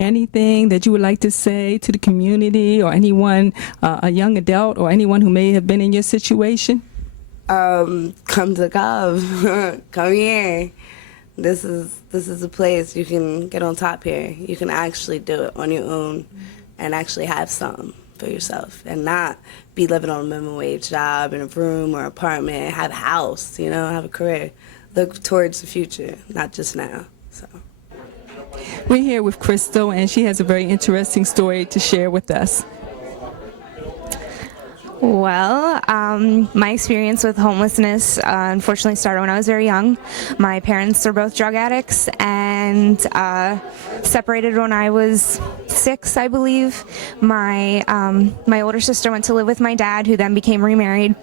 Anything that you would like to say to the community or anyone, a young adult or anyone who may have been in your situation? Come to Gov. Come here. This is a place you can get on top here. You can actually do it on your own and actually have something for yourself and not be living on a minimum wage job in a room or apartment. Have a house, have a career. Look towards the future, not just now. So. We're here with Crystal, and she has a very interesting story to share with us. Well, my experience with homelessness unfortunately started when I was very young. My parents are both drug addicts and separated when I was 6, I believe. My older sister went to live with my dad, who then became remarried.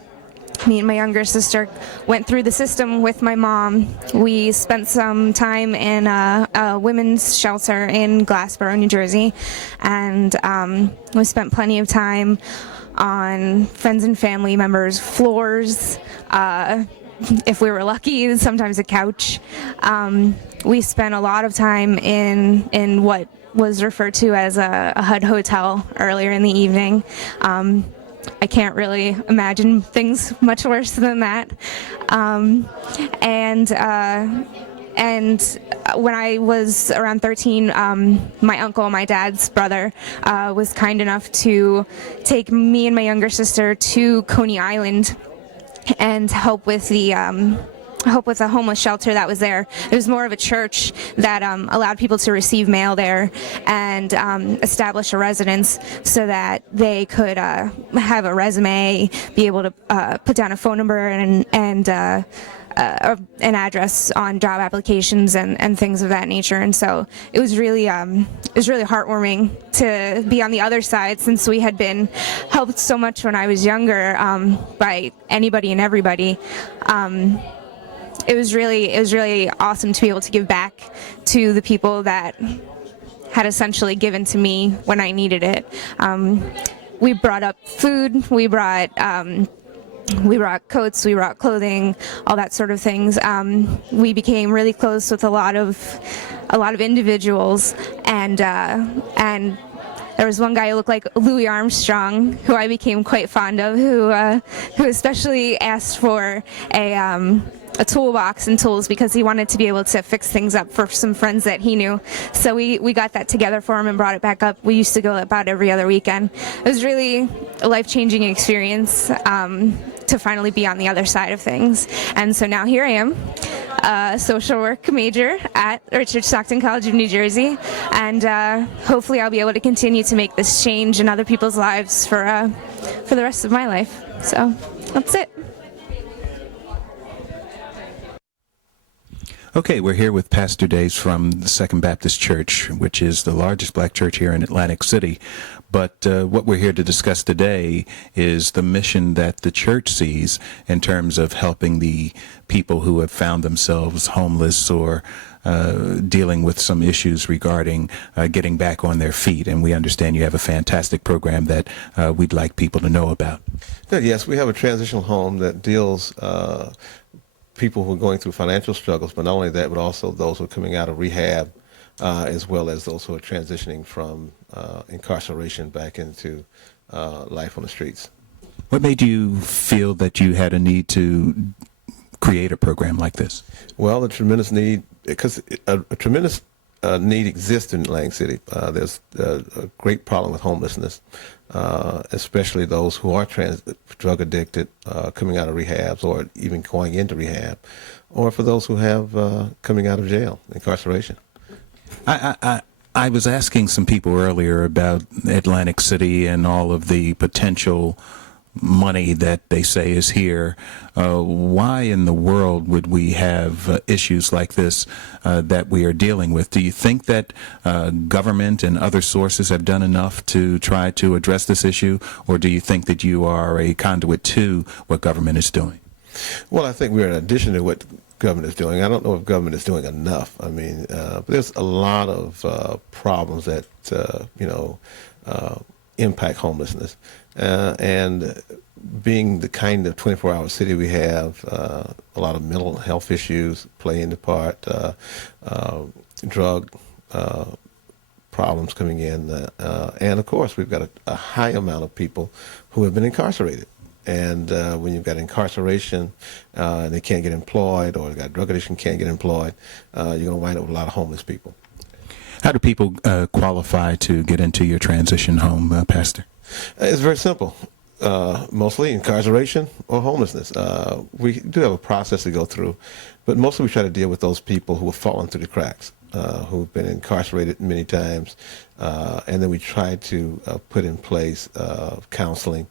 Me and my younger sister went through the system with my mom. We spent some time in a women's shelter in Glassboro, New Jersey, and we spent plenty of time on friends and family members' floors, if we were lucky, sometimes a couch. We spent a lot of time in what was referred to as a HUD hotel earlier in the evening. I can't really imagine things much worse than that. And when I was around 13, my uncle, my dad's brother, was kind enough to take me and my younger sister to Coney Island and help with the homeless shelter that was there. It was more of a church that allowed people to receive mail there and establish a residence so that they could have a resume, be able to put down a phone number and an address on job applications and things of that nature. And so it was really heartwarming to be on the other side, since we had been helped so much when I was younger by anybody and everybody. It was really awesome to be able to give back to the people that had essentially given to me when I needed it. We brought up food, we brought coats, we brought clothing, all that sort of things. We became really close with a lot of individuals, and there was one guy who looked like Louis Armstrong, who I became quite fond of, who especially asked for a toolbox and tools because he wanted to be able to fix things up for some friends that he knew. So we got that together for him and brought it back up. We used to go about every other weekend. It was really a life-changing experience to finally be on the other side of things. And so now here I am, a social work major at Richard Stockton College of New Jersey, and hopefully I'll be able to continue to make this change in other people's lives for the rest of my life. So that's it. Okay, we're here with Pastor Days from the Second Baptist Church, which is the largest black church here in Atlantic City. But what we're here to discuss today is the mission that the church sees in terms of helping the people who have found themselves homeless or dealing with some issues regarding getting back on their feet. And we understand you have a fantastic program that we'd like people to know about. Yes, we have a transitional home that deals people who are going through financial struggles, but not only that, but also those who are coming out of rehab, as well as those who are transitioning from incarceration back into life on the streets. What made you feel that you had a need to create a program like this? Well, a tremendous need, because a tremendous need exists in Atlantic City. There's a great problem with homelessness, especially those who are drug addicted, coming out of rehabs, or even going into rehab, or for those who have coming out of jail, incarceration. I was asking some people earlier about Atlantic City and all of the potential money that they say is here. Why in the world would we have issues like this that we are dealing with? Do you think that government and other sources have done enough to try to address this issue, or do you think that you are a conduit to what government is doing? Well, I think we're an addition to what government is doing. I don't know if government is doing enough. I mean, there's a lot of problems that, impact homelessness. And being the kind of 24-hour city we have, a lot of mental health issues play into part, drug problems coming in. And of course, we've got a high amount of people who have been incarcerated. And when you've got incarceration and they can't get employed, or they've got drug addiction, can't get employed, you're going to wind up with a lot of homeless people. How do people qualify to get into your transition home, Pastor? It's very simple. Mostly incarceration or homelessness. We do have a process to go through, but mostly we try to deal with those people who have fallen through the cracks, who've been incarcerated many times, and then we try to put in place counseling,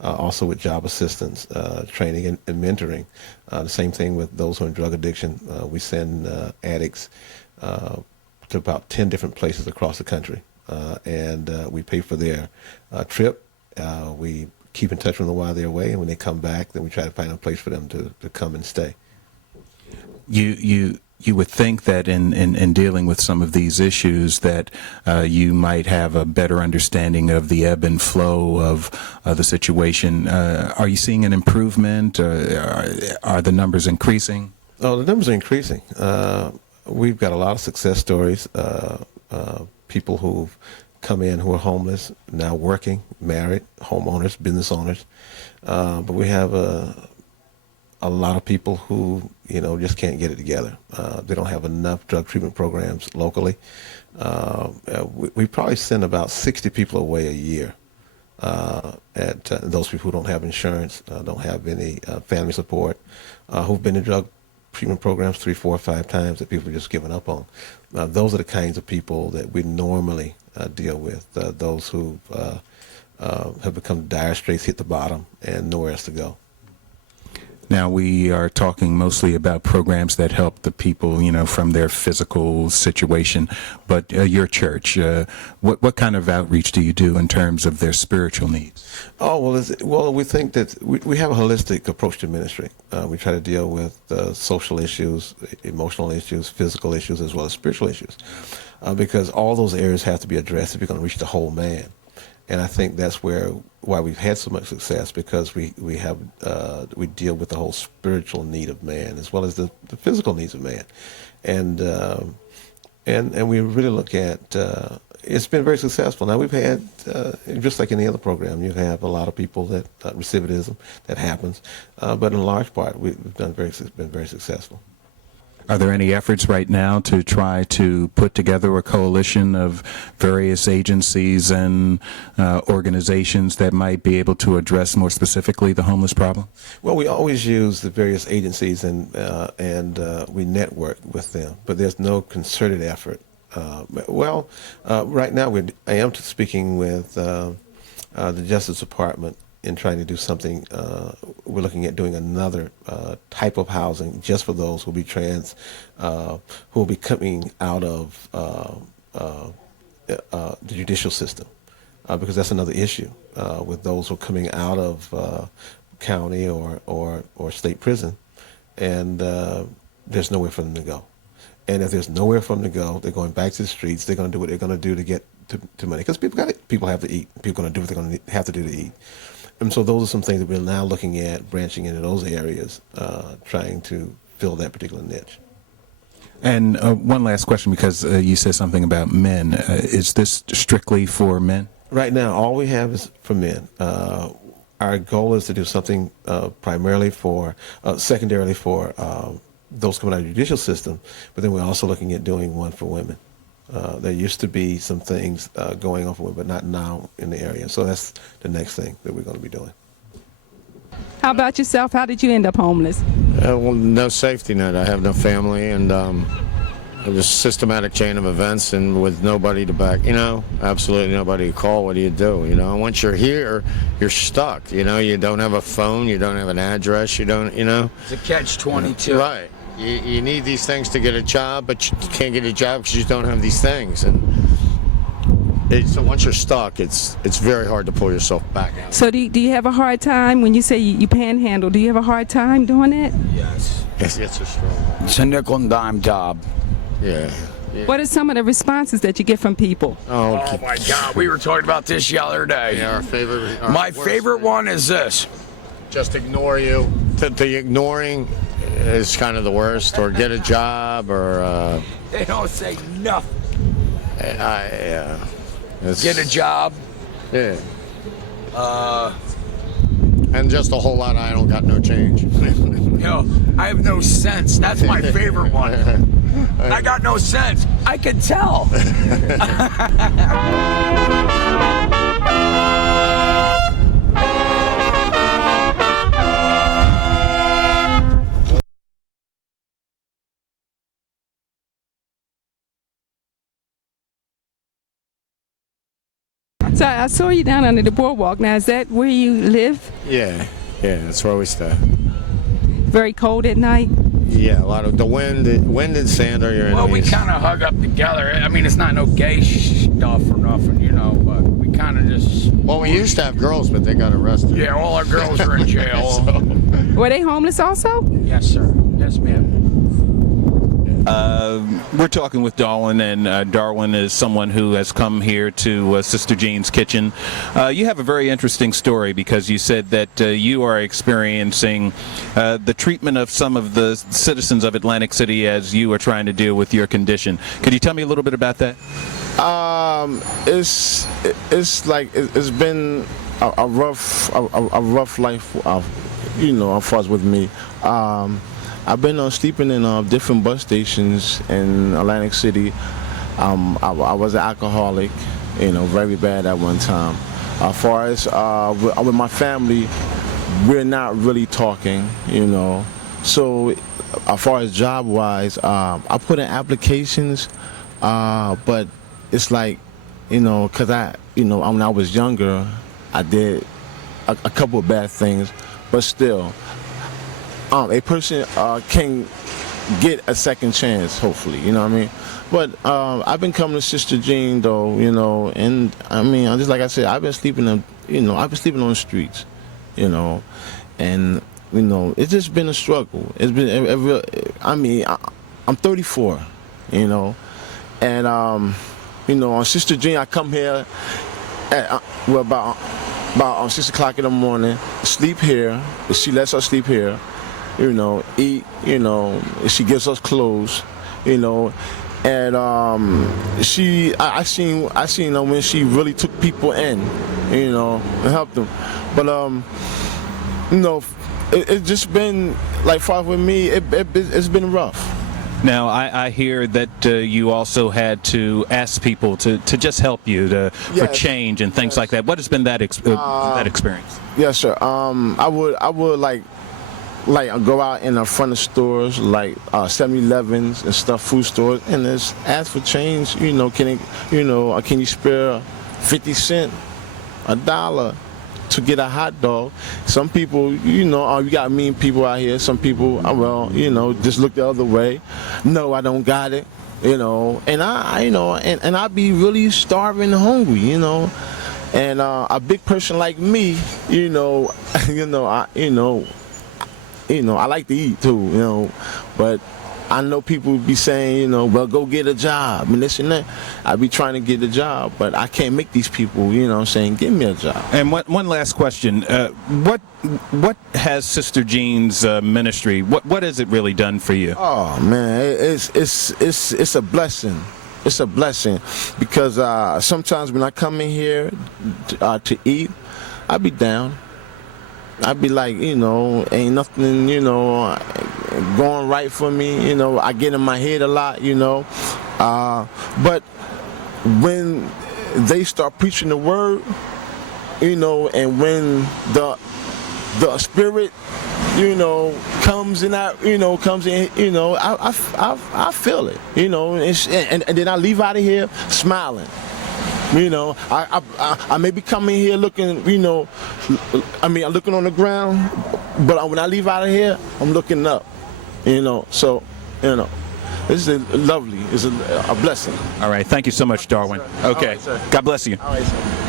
also with job assistance, training and mentoring. The same thing with those who are in drug addiction. We send addicts to about 10 different places across the country, and we pay for their trip. We keep in touch with them while they're away, and when they come back, then we try to find a place for them to come and stay. You would think that in dealing with some of these issues that you might have a better understanding of the ebb and flow of the situation. Are you seeing an improvement? Are the numbers increasing? Oh, the numbers are increasing. We've got a lot of success stories. People who've come in who are homeless, now working, married, homeowners, business owners. But we have a lot of people who, just can't get it together. They don't have enough drug treatment programs locally. We probably send about 60 people away a year. At those people who don't have insurance, don't have any family support, who've been in drug treatment programs 3, 4, 5 times that people are just giving up on. Those are the kinds of people that we normally deal with, those who have become dire straits, hit the bottom, and nowhere else to go. Now, we are talking mostly about programs that help the people, from their physical situation. But your church, what kind of outreach do you do in terms of their spiritual needs? Oh, well, we think that we have a holistic approach to ministry. We try to deal with social issues, emotional issues, physical issues, as well as spiritual issues, because all those areas have to be addressed if you're going to reach the whole man. And I think that's why we've had so much success, because we deal with the whole spiritual need of man as well as the physical needs of man, and we really look at. It's been very successful. Now we've had, just like any other program, you have a lot of people that recidivism that happens, but in large part we've been very successful. Are there any efforts right now to try to put together a coalition of various agencies and organizations that might be able to address more specifically the homeless problem? Well, we always use the various agencies and we network with them, but there's no concerted effort. Right now I am speaking with the Justice Department in trying to do something. We're looking at doing another type of housing just for those who will be who will be coming out of the judicial system, because that's another issue with those who are coming out of county or state prison, and there's nowhere for them to go. And if there's nowhere for them to go, they're going back to the streets. They're going to do what they're going to do to get to money, because people have to eat. People are going to do what they're going to have to do to eat. And so those are some things that we're now looking at, branching into those areas, trying to fill that particular niche. And one last question, because you said something about men. Is this strictly for men? Right now, all we have is for men. Our goal is to do something secondarily for those coming out of the judicial system, but then we're also looking at doing one for women. There used to be some things going on for women, but not now in the area. So that's the next thing that we're going to be doing. How about yourself? How did you end up homeless? No safety net. I have no family, and it was a systematic chain of events, and with nobody to back, absolutely nobody to call. What do you do? And once you're here, you're stuck. You don't have a phone, you don't have an address, you don't. It's a catch-22. Right. You need these things to get a job, but you can't get a job because you don't have these things. And so once you're stuck, it's very hard to pull yourself back out. So do you have a hard time when you say you panhandle? Do you have a hard time doing it? Yes. It's a struggle. It's a nickel and dime job. Yeah. What are some of the responses that you get from people? Oh my God, we were talking about this the other day. Yeah, My favorite one is this. Just ignore you. The ignoring is kind of the worst, or get a job, or They don't say nothing. Get a job. Yeah. And just a whole lot of I don't got no change. Yo, I have no sense. That's my favorite one. I got no sense. I can tell. So I saw you down under the boardwalk. Now, is that where you live? Yeah, that's where we stay. Very cold at night? Yeah, a lot of the wind and sand are your enemies. Well, we kind of hug up together. I mean, it's not no gay stuff or nothing, you know, but we kind of just... Well, we used to have girls, but they got arrested. Yeah, all our girls are in jail. Were they homeless also? Yes, sir. Yes, ma'am. We're talking with Darwin, and Darwin is someone who has come here to Sister Jean's Kitchen. You have a very interesting story because you said that you are experiencing the treatment of some of the citizens of Atlantic City as you are trying to deal with your condition. Could you tell me a little bit about that? It's been a rough life, you know, as far as with me. I've been sleeping in different bus stations in Atlantic City. I was an alcoholic, you know, very bad at one time. As far as with my family, we're not really talking, you know. So as far as job-wise, I put in applications, but it's like, you know, because when I was younger, I did a couple of bad things, but still. A person can get a second chance, hopefully, you know what I mean? But I've been coming to Sister Jean, though, you know, and I mean, just like I said, I've been sleeping on the streets, you know, and, you know, it's just been a struggle. It's been, I'm 34, you know, and, you know, on Sister Jean, I come here at, about 6 o'clock in the morning, sleep here, she lets us sleep here, you know, eat, you know, she gives us clothes, you know, and I seen when she really took people in, you know, and helped them, but you know, it's just been like far with me, it's been rough. Now, I hear that you also had to ask people to just help you for change and things like that. What has been that experience? Yes, sir. I would like go out in the front of stores like 7-Elevens and stuff, food stores, and just ask for change. You know, can you spare 50 cents, $1 to get a hot dog? Some people, you know, you got mean people out here. Some people, well, you know, just look the other way. No, I don't got it. You know, and I be really starving, hungry. You know, and a big person like me, you know, I like to eat too, you know, but I know people be saying, you know, well, go get a job and this and that. I be trying to get a job, but I can't make these people, you know what I'm saying, give me a job. And one last question. What has Sister Jean's ministry, what has it really done for you? Oh, man, it's a blessing. It's a blessing because sometimes when I come in here to eat, I be down. I'd be like, you know, ain't nothing, you know, going right for me. You know, I get in my head a lot, you know. But when they start preaching the word, you know, and when the spirit, you know, comes in, you know, I feel it, you know, and then I leave out of here smiling. You know, I may be coming here looking, you know, I'm looking on the ground, but when I leave out of here, I'm looking up, you know. So, you know, this is lovely. It's a blessing. All right. Thank you so much, Darwin. Okay. Right, God bless you. All right, sir.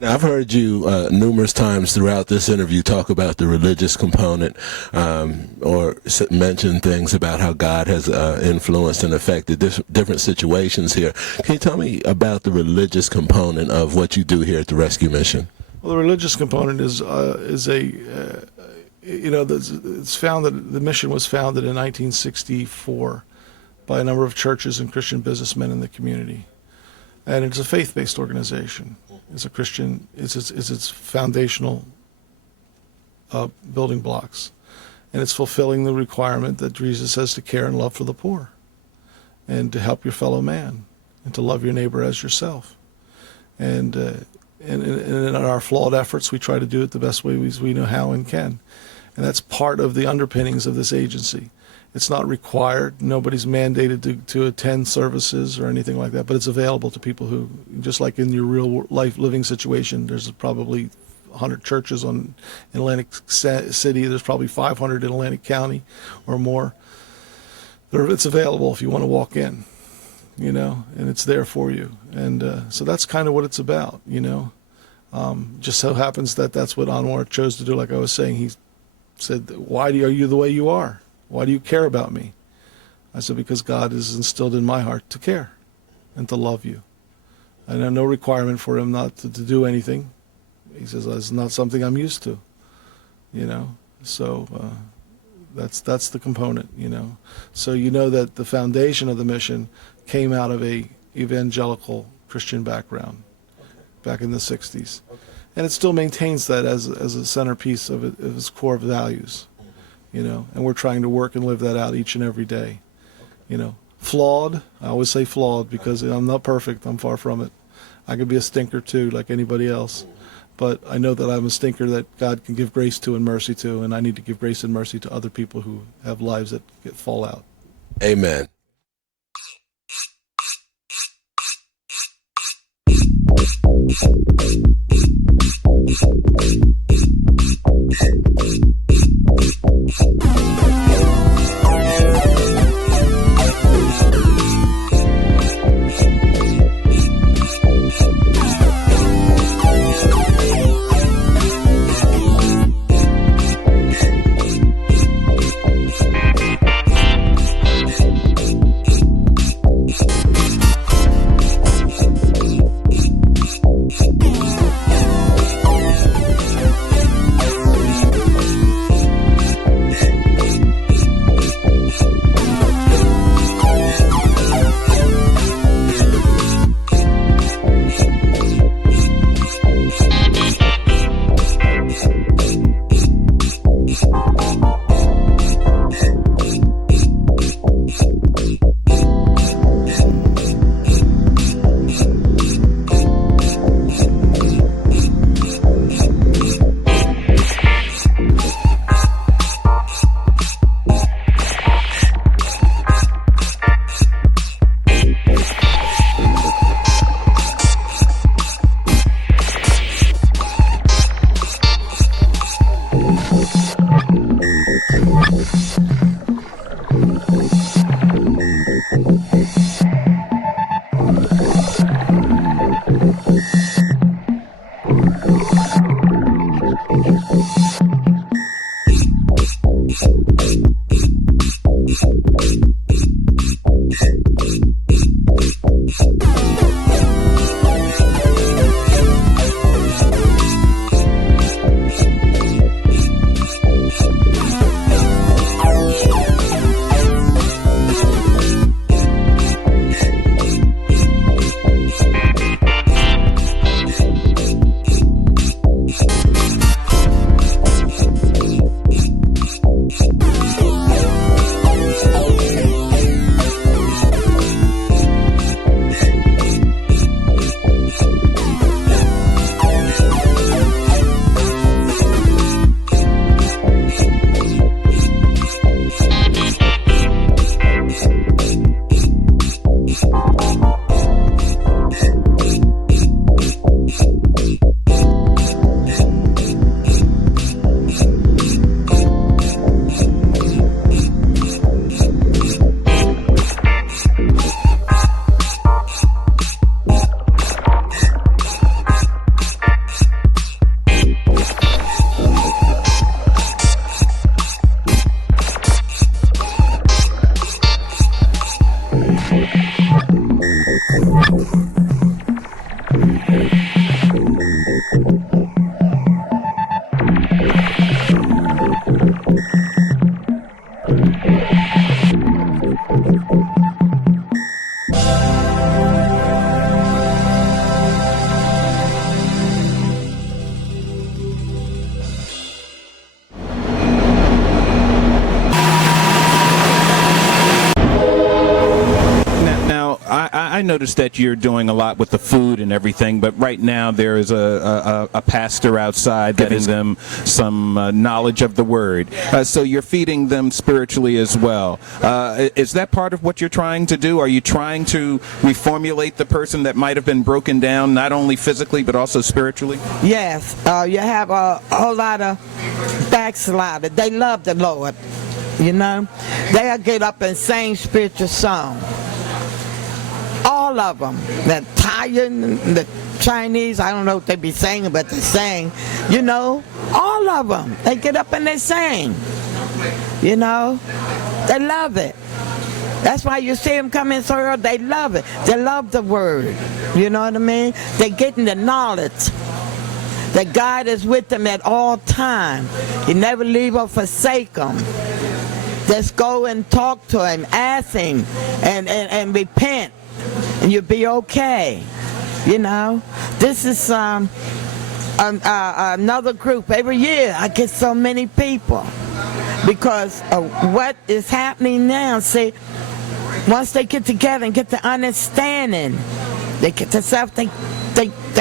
Now, I've heard you numerous times throughout this interview talk about the religious component or mention things about how God has influenced and affected different situations here. Can you tell me about the religious component of what you do here at the Rescue Mission? Well, the religious component is you know, it's founded. The mission was founded in 1964 by a number of churches and Christian businessmen in the community. and it's a faith-based organization. It's a Christian. It's its foundational building blocks, and it's fulfilling the requirement that Jesus says to care and love for the poor, and to help your fellow man, and to love your neighbor as yourself. And in our flawed efforts, we try to do it the best way we know how and can. And that's part of the underpinnings of this agency. It's not required. Nobody's mandated to attend services or anything like that, but it's available to people who, just like in your real life living situation, there's probably 100 churches in Atlantic City. There's probably 500 in Atlantic County or more. It's available if you want to walk in, and it's there for you. And so that's kind of what it's about, Just so happens that that's what Anwar chose to do. Like I was saying, he said, "Why are you the way you are? Why do you care about me?" I said, "Because God has instilled in my heart to care and to love you. I have no requirement for him not to do anything." He says, "It's not something I'm used to, So that's the component, So that the foundation of the mission came out of a evangelical Christian background back in the 60s. And it still maintains that as a centerpiece of its core values, and we're trying to work and live that out each and every day. Flawed, I always say flawed because I'm not perfect, I'm far from it. I could be a stinker too, like anybody else. But I know that I'm a stinker that God can give grace to and mercy to, and I need to give grace and mercy to other people who have lives that fall out. Amen. noticed that you're doing a lot with the food and everything, but right now there is a pastor outside giving them some knowledge of the Word. So you're feeding them spiritually as well. Is that part of what you're trying to do? Are you trying to reformulate the person that might have been broken down, not only physically, but also spiritually? Yes. You have a whole lot of backsliders. They love the Lord. You know, they'll get up and sing spiritual songs. All of them. The Italian, the Chinese, I don't know what they be singing, but they sing. You know, all of them. They get up and they sing. You know, they love it. That's why you see them come in so early. They love it. They love the Word. You know what I mean? They're getting the knowledge that God is with them at all times. He never leave or forsake them. Just go and talk to Him, ask Him, and repent, and you'll be okay. You know, this is another group. Every year I get so many people because of what is happening now. See, once they get together and get the understanding, they get themselves, they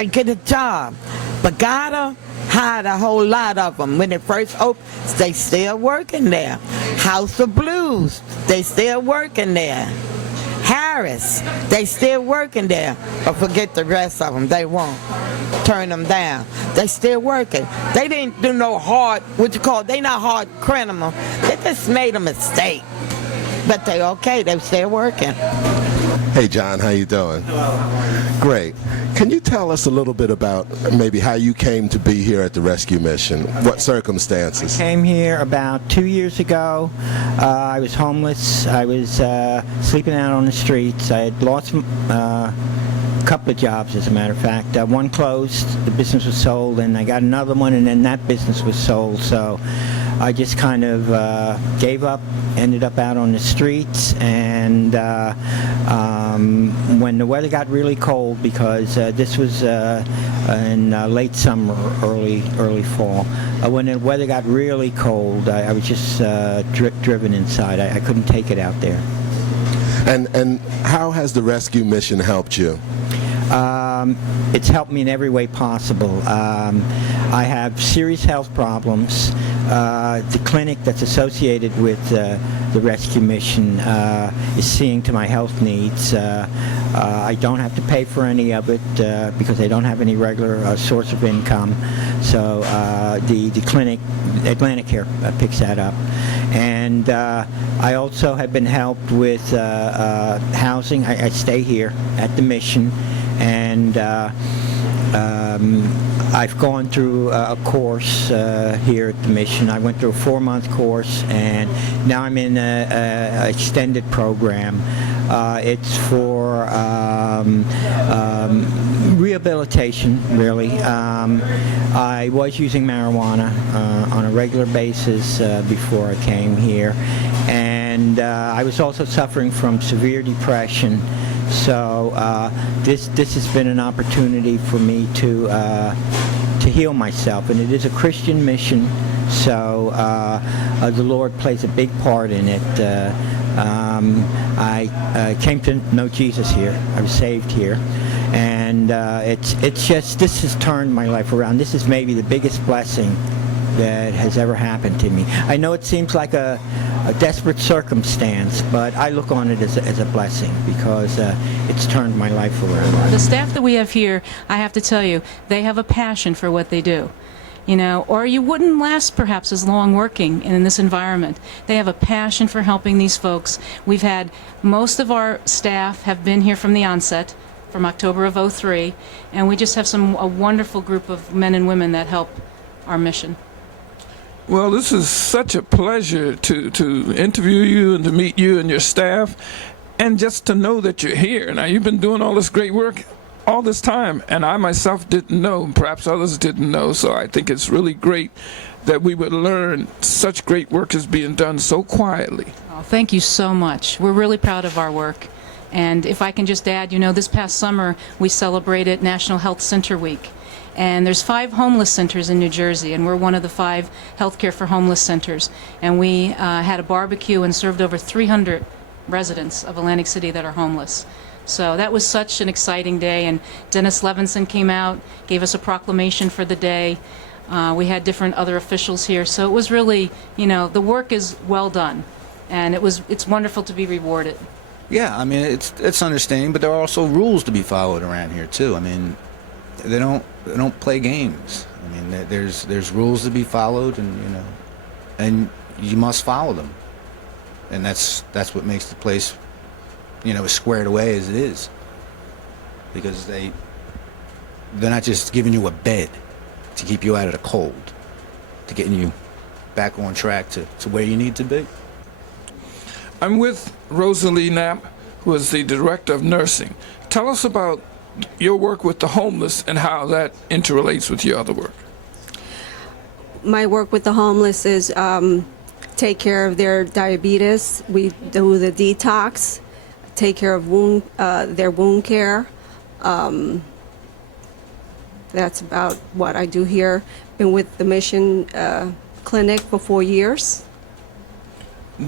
get a job. But God hired a whole lot of them. When it first opened, they still working there. House of Blues, they still working there. Harris, they still working there. But forget the rest of them, they won't. Turn them down. They still working. They didn't do no hard, they not hard criminal. They just made a mistake. But they okay, they still working. Hey, John, how you doing? Great. Can you tell us a little bit about maybe how you came to be here at the Rescue Mission? What circumstances? I came here about 2 years ago. I was homeless. I was sleeping out on the streets. I had lost a couple of jobs, as a matter of fact. One closed, the business was sold, and I got another one, and then that business was sold. So I just kind of gave up, ended up out on the streets, and when the weather got really cold, because this was in late summer, early fall, when the weather got really cold, I was just driven inside. I couldn't take it out there. And how has the Rescue Mission helped you? It's helped me in every way possible. I have serious health problems. The clinic that's associated with the Rescue Mission is seeing to my health needs. I don't have to pay for any of it because I don't have any regular source of income. So the clinic, Atlantic Care, picks that up. And I also have been helped with housing. I stay here at the mission, and I've gone through a course here at the mission. I went through a 4-month course, and now I'm in an extended program. It's for rehabilitation, really. I was using marijuana on a regular basis before I came here, and I was also suffering from severe depression. So this has been an opportunity for me to heal myself, and it is a Christian mission. So the Lord plays a big part in it. I came to know Jesus here. I was saved here, and it's just, this has turned my life around. This is maybe the biggest blessing that has ever happened to me. I know it seems like a desperate circumstance, but I look on it as a blessing because it's turned my life around. The staff that we have here, I have to tell you, they have a passion for what they do. You know, or you wouldn't last perhaps as long working in this environment. They have a passion for helping these folks. We've had, most of our staff have been here from the onset, from October of '03, and we just have a wonderful group of men and women that help our mission. Well, this is such a pleasure to interview you and to meet you and your staff, and just to know that you're here. Now, you've been doing all this great work all this time, and I myself didn't know, perhaps others didn't know, so I think it's really great that we would learn such great work is being done so quietly. Oh, thank you so much. We're really proud of our work. And if I can just add, you know, this past summer we celebrated National Health Center Week. And there's 5 homeless centers in New Jersey, and we're one of the 5 healthcare for homeless centers. And we had a barbecue and served over 300 residents of Atlantic City that are homeless. So that was such an exciting day, and Dennis Levinson came out, gave us a proclamation for the day. We had different other officials here, so it was really, you know, the work is well done, and it's wonderful to be rewarded. Yeah, I mean, it's understanding, but there are also rules to be followed around here too. I mean, they don't play games. I mean, there's rules to be followed, and you must follow them, and that's what makes the place, as squared away as it is, because they're not just giving you a bed to keep you out of the cold, to getting you back on track to where you need to be. I'm with Rosalie Knapp, who is the Director of Nursing. Tell us about your work with the homeless and how that interrelates with your other work. My work with the homeless is take care of their diabetes. We do the detox, take care of their wound care. That's about what I do here. Been with the Mission Clinic for 4 years.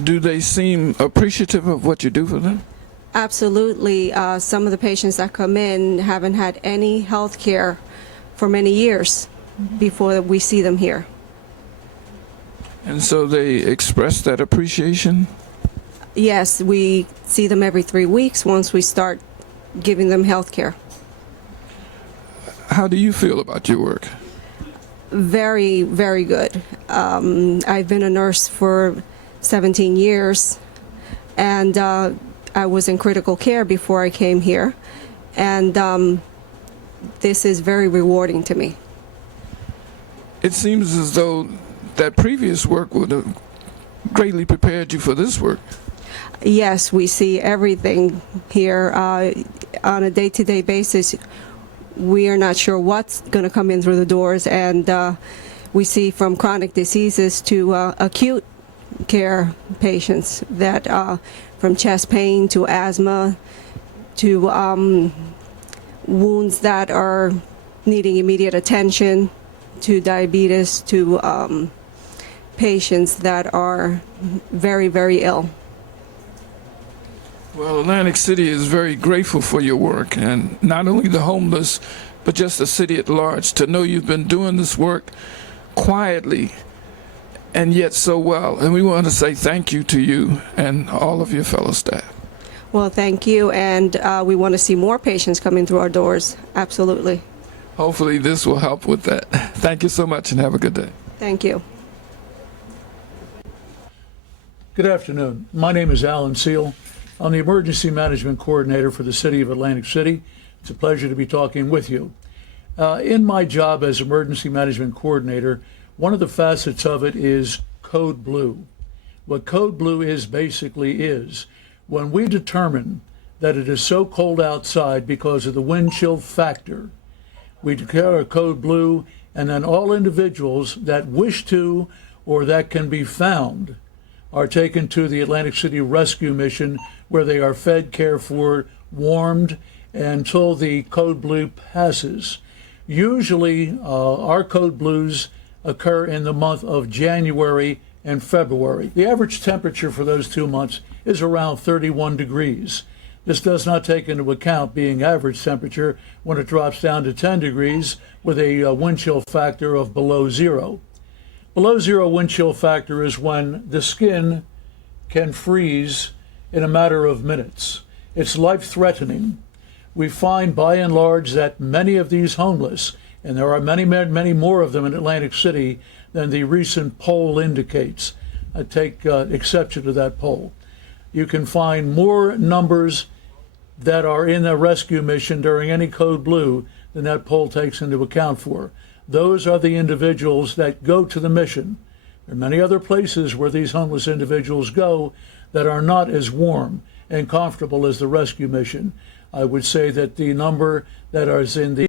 Do they seem appreciative of what you do for them? Absolutely. Some of the patients that come in haven't had any health care for many years before we see them here. And so they express that appreciation? Yes, we see them every 3 weeks once we start giving them health care. How do you feel about your work? Very, very good. I've been a nurse for 17 years, and I was in critical care before I came here, and this is very rewarding to me. It seems as though that previous work would have greatly prepared you for this work. Yes, we see everything here on a day-to-day basis. We are not sure what's going to come in through the doors, and we see from chronic diseases to acute care patients, that from chest pain to asthma to wounds that are needing immediate attention, to diabetes, to patients that are very, very ill. Well, Atlantic City is very grateful for your work, and not only the homeless, but just the city at large, to know you've been doing this work quietly and yet so well. And we want to say thank you to you and all of your fellow staff. Well, thank you, and we want to see more patients coming through our doors. Absolutely. Hopefully this will help with that. Thank you so much and have a good day. Thank you. Good afternoon. My name is Alan Seal. I'm the Emergency Management Coordinator for the City of Atlantic City. It's a pleasure to be talking with you. In my job as Emergency Management Coordinator, one of the facets of it is Code Blue. What Code Blue is basically is when we determine that it is so cold outside because of the wind chill factor, we declare a Code Blue, and then all individuals that wish to or that can be found are taken to the Atlantic City Rescue Mission, where they are fed, cared for, warmed until the Code Blue passes. Usually our Code Blues occur in the month of January and February. The average temperature for those 2 months is around 31 degrees. This does not take into account being average temperature when it drops down to 10 degrees with a wind chill factor of below zero. Below zero wind chill factor is when the skin can freeze in a matter of minutes. It's life-threatening. We find by and large that many of these homeless, and there are many, many more of them in Atlantic City than the recent poll indicates. I take exception to that poll. You can find more numbers that are in a rescue mission during any Code Blue than that poll takes into account for. Those are the individuals that go to the mission. There are many other places where these homeless individuals go that are not as warm and comfortable as the rescue mission. I would say that the number that is in the